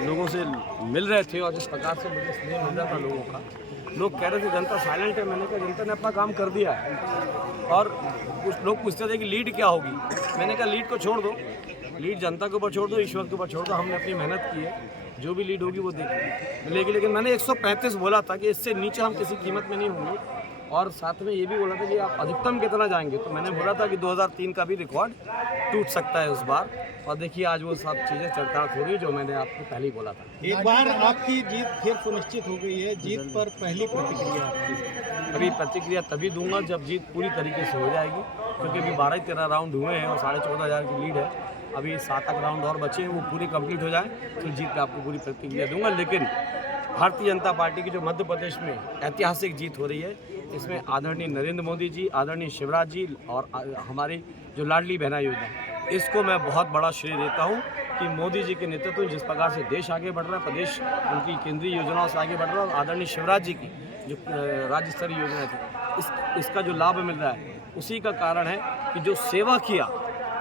लोगों से मिल रहे थे और जिस प्रकार से मुझे स्नेह मिल रहा था लोगों का, लोग कह रहे थे जनता साइलेंट है। मैंने कहा जनता ने अपना काम कर दिया है। और कुछ लोग पूछते थे कि लीड क्या होगी। मैंने कहा लीड को छोड़ दो, लीड जनता के ऊपर छोड़ दो, ईश्वर के ऊपर छोड़ दो। हमने अपनी मेहनत की है, जो भी लीड होगी वो देखेगी। लेकिन मैंने 135 बोला था कि इससे नीचे हम किसी कीमत में नहीं होंगे। और साथ में ये भी बोला था कि आप अधिकतम कितना जाएंगे, तो मैंने बोला था कि 2003 का भी रिकॉर्ड टूट सकता है उस बार। और देखिए आज वो सब चीज़ें चरितार्थ हो रही जो मैंने आपको पहले ही बोला था। एक बार आपकी जीत फिर सुनिश्चित हो गई है, जीत पर पहली प्रतिक्रिया आपकी? अभी प्रतिक्रिया तभी दूंगा जब जीत पूरी तरीके से हो जाएगी, क्योंकि अभी 12-13 राउंड हुए हैं और 14,500 की लीड है। अभी 7 राउंड और बचे हैं, वो पूरी कंप्लीट हो जाए तो जीत पे आपको पूरी प्रतिक्रिया दूंगा। लेकिन भारतीय जनता पार्टी की जो मध्य प्रदेश में ऐतिहासिक जीत हो रही है, इसमें आदरणीय नरेंद्र मोदी जी, आदरणीय शिवराज जी और हमारी जो लाडली बहना योजना, इसको मैं बहुत बड़ा श्रेय देता हूँ कि मोदी जी के नेतृत्व में जिस प्रकार से देश आगे बढ़ रहा है, प्रदेश उनकी केंद्रीय योजनाओं से आगे बढ़ रहा है, और आदरणीय शिवराज जी की जो राज्य स्तरीय योजना थी, इसका जो लाभ मिल रहा है, उसी का कारण है कि जो सेवा किया,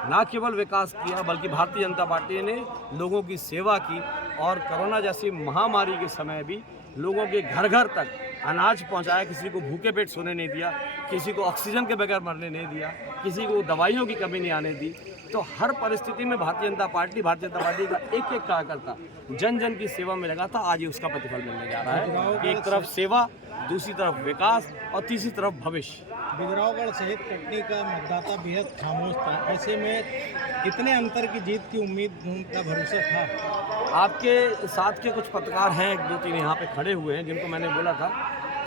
ना केवल विकास किया बल्कि भारतीय जनता पार्टी ने लोगों की सेवा की। और कोरोना जैसी महामारी के समय भी लोगों के घर घर तक अनाज पहुंचाया, किसी को भूखे पेट सोने नहीं दिया, किसी को ऑक्सीजन के बगैर मरने नहीं दिया, किसी को दवाइयों की कमी नहीं आने दी। तो हर परिस्थिति में भारतीय जनता पार्टी का एक एक कार्यकर्ता जन जन की सेवा में लगा था। आज ये उसका प्रतिफल मिलने जा रहा है कि एक तरफ सेवा, दूसरी तरफ विकास और तीसरी तरफ भविष्य। बिजरावगढ़ सहित कटनी का मतदाता बेहद खामोश था, ऐसे में कितने अंतर की जीत की उम्मीद का भरोसा था? आपके साथ के कुछ पत्रकार हैं, 1-2-3 यहाँ पे खड़े हुए हैं, जिनको मैंने बोला था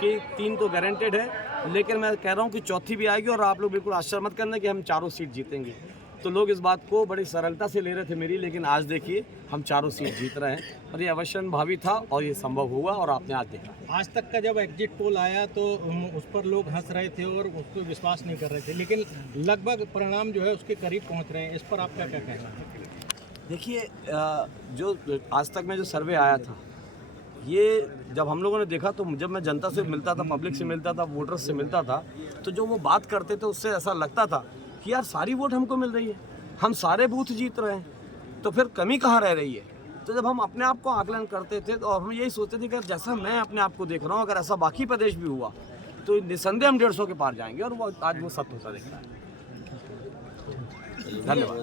कि 3 तो गारंटेड है, लेकिन मैं कह रहा हूँ कि चौथी भी आएगी। और आप लोग बिल्कुल आश्चर्य मत करना कि हम 4 सीट जीतेंगे। तो लोग इस बात को बड़ी सरलता से ले रहे थे मेरी, लेकिन आज देखिए हम 4 सीट जीत रहे हैं और ये अवश्यंभावी था और ये संभव हुआ और आपने आज देखा। आज तक का जब एग्जिट पोल आया तो उस पर लोग हंस रहे थे और उस पर विश्वास नहीं कर रहे थे, लेकिन लगभग परिणाम जो है उसके करीब पहुंच रहे हैं। इस पर आपका क्या कहना है? देखिए, जो आज तक में जो सर्वे आया था, ये जब हम लोगों ने देखा तो जब मैं जनता से मिलता था, पब्लिक से मिलता था, वोटर्स से मिलता था, तो जो वो बात करते थे उससे ऐसा लगता था कि यार सारी वोट हमको मिल रही है, हम सारे बूथ जीत रहे हैं, तो फिर कमी कहाँ रह रही है। तो जब हम अपने आप को आकलन करते थे तो हम यही सोचते थे कि जैसा मैं अपने आप को देख रहा हूँ, अगर ऐसा बाकी प्रदेश भी हुआ तो निसंदेह हम 150 के पार जाएंगे। और वो आज वो सत्य होता दिख रहा है। धन्यवाद।